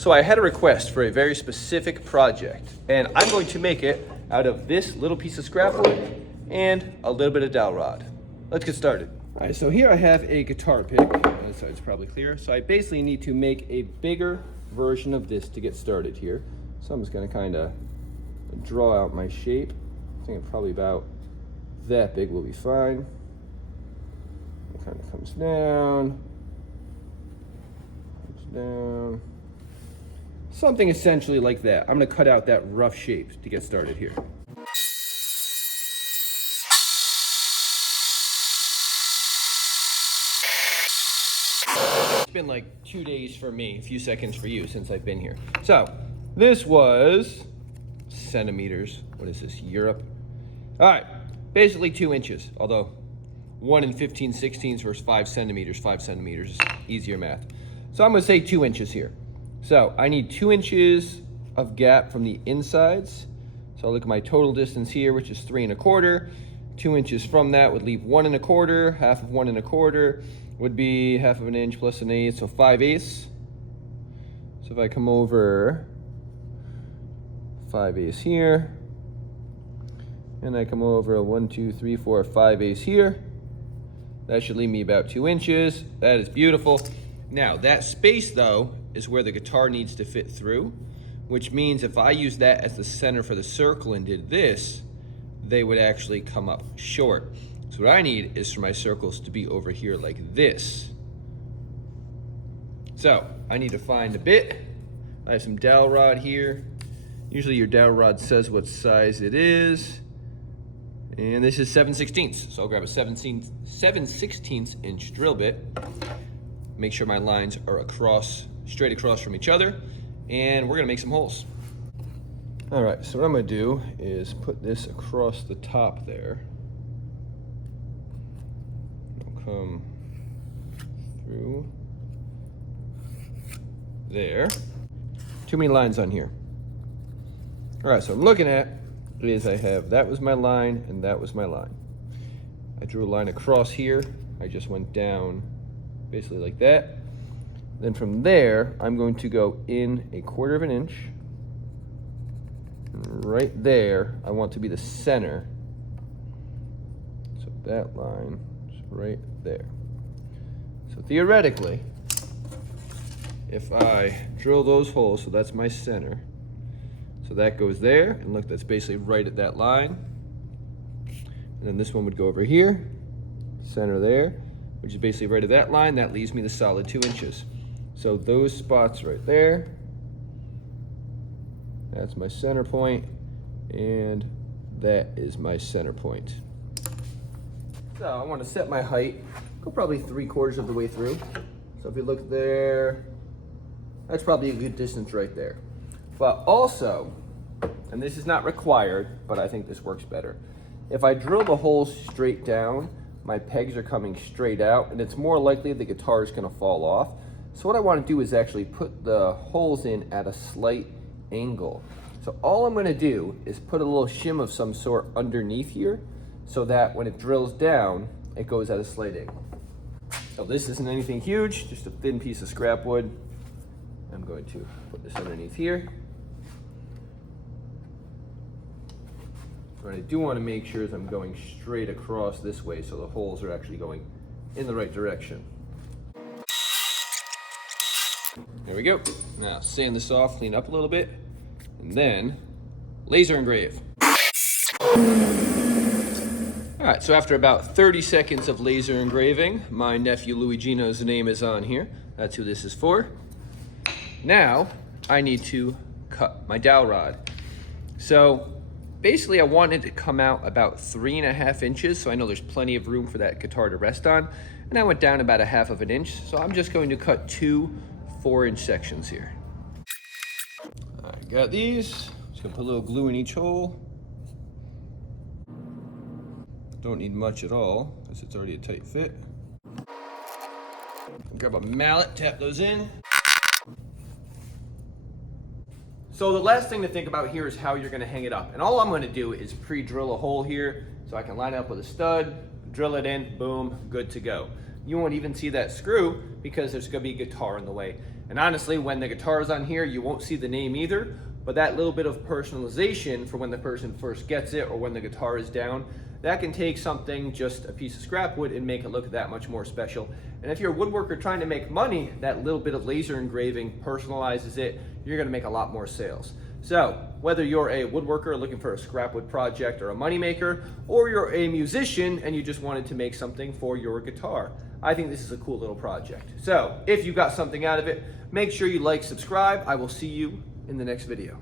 So I had a request for a very specific project, and I'm going to make it out of this little piece of scrap wood and a little bit of dowel rod. Let's get started. All right, so here I have a guitar pick. This side's probably clear. So I basically need to make a bigger version of this to get started here. So I'm just gonna kind of draw out my shape. I think probably about that big will be fine. It kind of comes down. Something essentially like that. I'm gonna cut out that rough shape to get started here. It's been like 2 days for me, a few seconds for you since I've been here. So this was centimeters. What is this, Europe? All right, basically 2 inches, although 1 and 15/16 versus 5 centimeters. 5 centimeters is easier math. So I'm gonna say 2 inches here. So I need 2 inches of gap from the insides. So I'll look at my total distance here, which is 3 1/4. 2 inches from that would leave 1 1/4. Half of 1 1/4 would be half of an inch plus 1/8, so 5/8. So if I come over 5/8 here, and I come over 1, 2, 3, 4, 5/8 here, that should leave me about 2 inches. That is beautiful. Now that space though is where the guitar needs to fit through, which means if I use that as the center for the circle and did this, they would actually come up short. So what I need is for my circles to be over here like this. So I need to find a bit. I have some dowel rod here. Usually your dowel rod says what size it is. And this is 7/16. So I'll grab a 7/16 inch drill bit. Make sure my lines are straight across from each other, and we're gonna make some holes. All right, so what I'm gonna do is put this across the top there. I'll come through there. Too many lines on here. All right, so I'm looking at is I have, that was my line and that was my line. I drew a line across here. I just went down basically like that. Then from there, I'm going to go in 1/4 inch. Right there, I want to be the center. So that line is right there. So theoretically, if I drill those holes, so that's my center. So that goes there, and look, that's basically right at that line. And then this one would go over here, center there, which is basically right at that line. That leaves me the solid 2 inches. So those spots right there, that's my center point, and that is my center point. So I want to set my height, go probably 3/4 of the way through. So if you look there, that's probably a good distance right there. But also, and this is not required, but I think this works better. If I drill the holes straight down, my pegs are coming straight out, and it's more likely the guitar is gonna fall off. So what I wanna do is actually put the holes in at a slight angle. So all I'm gonna do is put a little shim of some sort underneath here so that when it drills down, it goes at a slight angle. So this isn't anything huge, just a thin piece of scrap wood. I'm going to put this underneath here. What I do want to make sure is I'm going straight across this way so the holes are actually going in the right direction. There we go. Now sand this off, clean up a little bit, and then laser engrave. All right, so after about 30 seconds of laser engraving, my nephew Luigino's name is on here. That's who this is for. Now I need to cut my dowel rod. So basically I want it to come out about 3 1/2 inches, so I know there's plenty of room for that guitar to rest on. And I went down about 1/2 inch, so I'm just going to cut 2 4-inch sections here. I got these. Just gonna put a little glue in each hole. Don't need much at all, because it's already a tight fit. Grab a mallet, tap those in. So the last thing to think about here is how you're gonna hang it up. And all I'm gonna do is pre-drill a hole here so I can line it up with a stud, drill it in, boom, good to go. You won't even see that screw because there's gonna be a guitar in the way. And honestly, when the guitar is on here, you won't see the name either, but that little bit of personalization for when the person first gets it or when the guitar is down, that can take something, just a piece of scrap wood, and make it look that much more special. And if you're a woodworker trying to make money, that little bit of laser engraving personalizes it. You're gonna make a lot more sales. So whether you're a woodworker looking for a scrap wood project or a moneymaker, or you're a musician and you just wanted to make something for your guitar, I think this is a cool little project. So if you got something out of it, make sure you like, subscribe. I will see you in the next video.